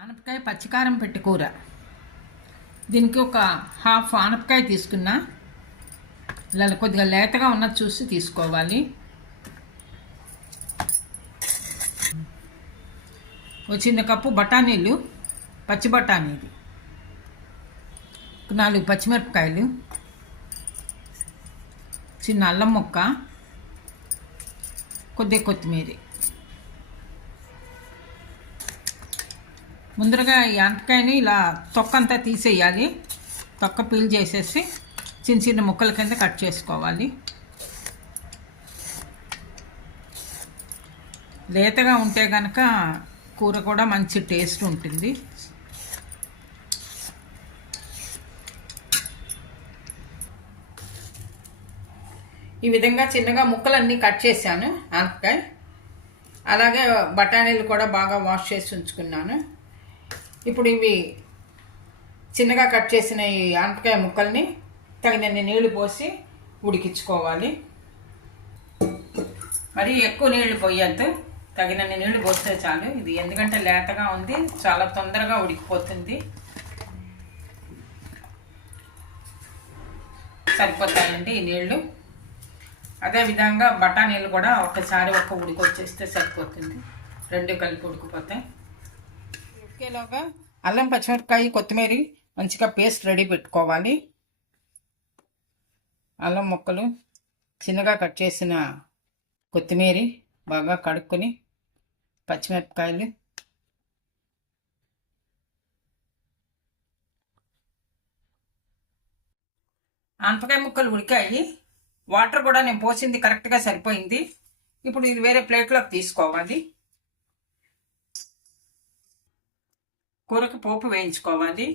ఆనపకాయ పచ్చికారం పెట్టి కూర. దీనికి ఒక హాఫ్ ఆనపకాయ తీసుకున్నా. ఇలా కొద్దిగా లేతగా ఉన్నది చూసి తీసుకోవాలి. ఒక చిన్న కప్పు బఠానీలు, పచ్చి బఠానీలు, 4 పచ్చిమిరపకాయలు, చిన్న అల్లం ముక్క, కొద్దిగా కొత్తిమీర. ముందరగా ఈ ఆనపకాయని ఇలా తొక్కంతా తీసేయాలి. తొక్క పీల్ చేసేసి చిన్న చిన్న ముక్కల కింద కట్ చేసుకోవాలి. లేతగా ఉంటే కనుక కూర కూడా మంచి టేస్ట్ ఉంటుంది. ఈ విధంగా చిన్నగా ముక్కలన్నీ కట్ చేశాను ఆనపకాయ. అలాగే బఠానీలు కూడా బాగా వాష్ చేసి ఉంచుకున్నాను. ఇప్పుడు ఇవి చిన్నగా కట్ చేసిన ఈ ఆనపకాయ ముక్కల్ని తగినన్ని నీళ్లు పోసి ఉడికించుకోవాలి. మరి ఎక్కువ నీళ్లు పోయొద్దు, తగినన్ని నీళ్లు పోస్తే చాలు. ఇది ఎందుకంటే లేతగా ఉంది, చాలా తొందరగా ఉడికిపోతుంది. సరిపోతాయండి ఈ నీళ్లు. అదేవిధంగా బఠానీలు కూడా ఒకసారి ఉడికి వచ్చేస్తే సరిపోతుంది. రెండు కలిపి ఉడికిపోతాయి. ఉడికేలోగా అల్లం, పచ్చిమిరపకాయ, కొత్తిమీర మంచిగా పేస్ట్ రెడీ పెట్టుకోవాలి. అల్లం ముక్కలు, చిన్నగా కట్ చేసిన కొత్తిమీర బాగా కడుక్కొని, పచ్చిమిరపకాయలు, ఆనపకాయ ముక్కలు ఉడికాయి. వాటర్ కూడా నేను పోసింది కరెక్ట్గా సరిపోయింది. ఇప్పుడు ఇది వేరే ప్లేట్లోకి తీసుకోవాలి. కూరకు పోపు వేయించుకోవాలి.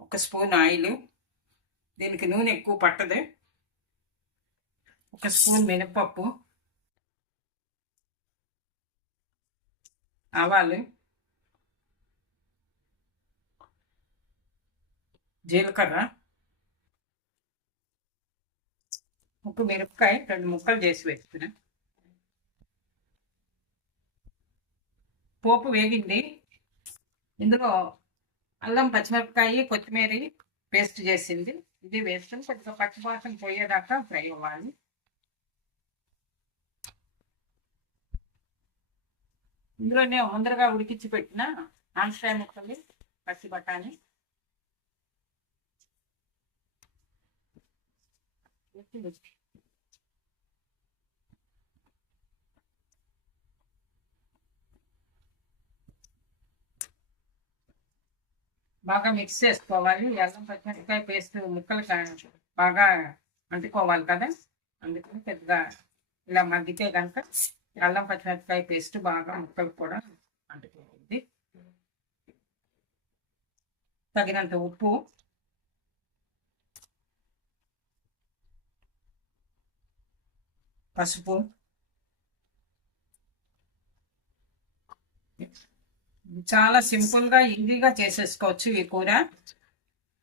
1 స్పూన్ ఆయిల్, దీనికి నూనె ఎక్కువ పట్టదు. 1 స్పూన్ మినపప్పు, ఆవాలు, జీలకర్ర, ఒక మిరపకాయ 2 ముక్కలు చేసి వేసుకున్నా. పోపు వేగింది. ఇందులో అల్లం, పచ్చిమిరపకాయ, కొత్తిమీర పేస్ట్ చేసింది ఇది వేసుకొని కొద్దిగా పచ్చివాసన పోయేదాకా ఫ్రై అవ్వాలి. ఇందులోనే ముందరగా ఉడికించి పెట్టిన ఆనపకాయ ముక్కలు, పచ్చి బఠానీ బాగా మిక్స్ చేసుకోవాలి. అల్లం, పచ్చిమిరపకాయ పేస్ట్ ముక్కలు బాగా అంటుకోవాలి కదా, అందుకని పెద్దగా ఇలా మగ్గితే కనుక అల్లం, పచ్చిమిరపకాయ పేస్ట్ బాగా ముక్కలు కూడా అంటుకోవాలి. తగినంత ఉప్పు, పసుపు, చాలా సింపుల్గా ఈజీగా చేసేసుకోవచ్చు ఈ కూర.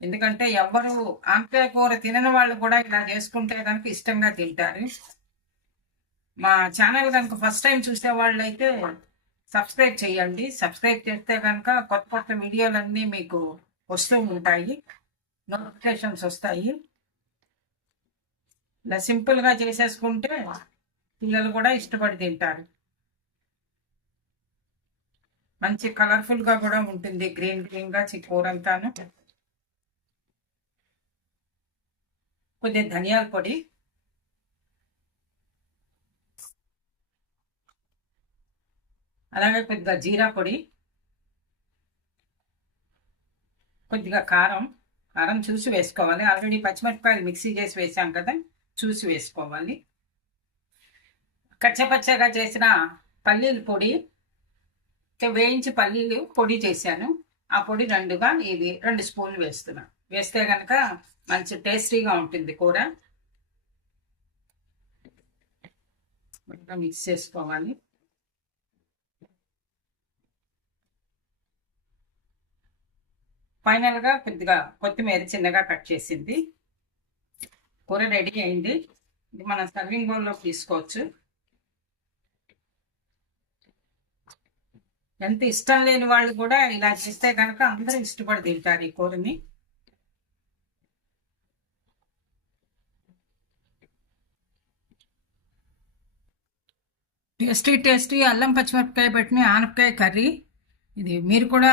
ఎందుకంటే ఎవ్వరు ఆనపకాయ కూర తినని వాళ్ళు కూడా ఇలా చేసుకుంటే కనుక ఇష్టంగా తింటారు. మా ఛానల్ కనుక ఫస్ట్ టైం చూసే వాళ్ళు అయితే సబ్స్క్రైబ్ చేయండి. సబ్స్క్రైబ్ చేస్తే కనుక కొత్త కొత్త వీడియోలన్నీ మీకు వస్తూ ఉంటాయి, నోటిఫికేషన్స్ వస్తాయి. ఇలా సింపుల్గా చేసేసుకుంటే పిల్లలు కూడా ఇష్టపడి తింటారు. మంచి కలర్ఫుల్గా కూడా ఉంటుంది, గ్రీన్గా కూర అంతాను. కొద్దిగా ధనియాల పొడి, అలాగే కొద్దిగా జీరా పొడి, కొద్దిగా కారం. కారం చూసి వేసుకోవాలి. ఆల్రెడీ పచ్చిమిరపకాయలు మిక్సీ చేసి వేసాం కదా, చూసి వేసుకోవాలి. కచ్చపచ్చగా చేసిన పల్లీల పొడి, వేయించి పల్లీలు పొడి చేశాను. ఆ పొడి 2 స్పూన్లు వేస్తున్నా. వేస్తే కనుక మంచి టేస్టీగా ఉంటుంది కూర. మిక్స్ చేసుకోవాలి. ఫైనల్గా కొద్దిగా కొత్తిమీర చిన్నగా కట్ చేసింది. కూర రెడీ అయింది. ఇది మనం సర్వింగ్ బౌల్లో తీసుకోవచ్చు. ఎంత ఇష్టం లేని వాళ్ళు కూడా ఇలా చేస్తే కనుక అందరూ ఇష్టపడి తింటారు ఈ కూరని. టేస్టీ అల్లం పచ్చిమిరపకాయ పెట్టిన ఆనపకాయ కర్రీ. ఇది మీరు కూడా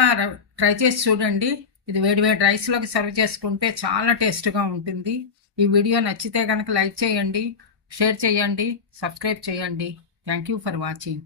ట్రై చేసి చూడండి. ఇది వేడి వేడి రైస్లోకి సర్వ్ చేసుకుంటే చాలా టేస్ట్గా ఉంటుంది. ఈ వీడియో నచ్చితే కనుక లైక్ చేయండి, షేర్ చేయండి, సబ్స్క్రైబ్ చేయండి. Thank you for watching.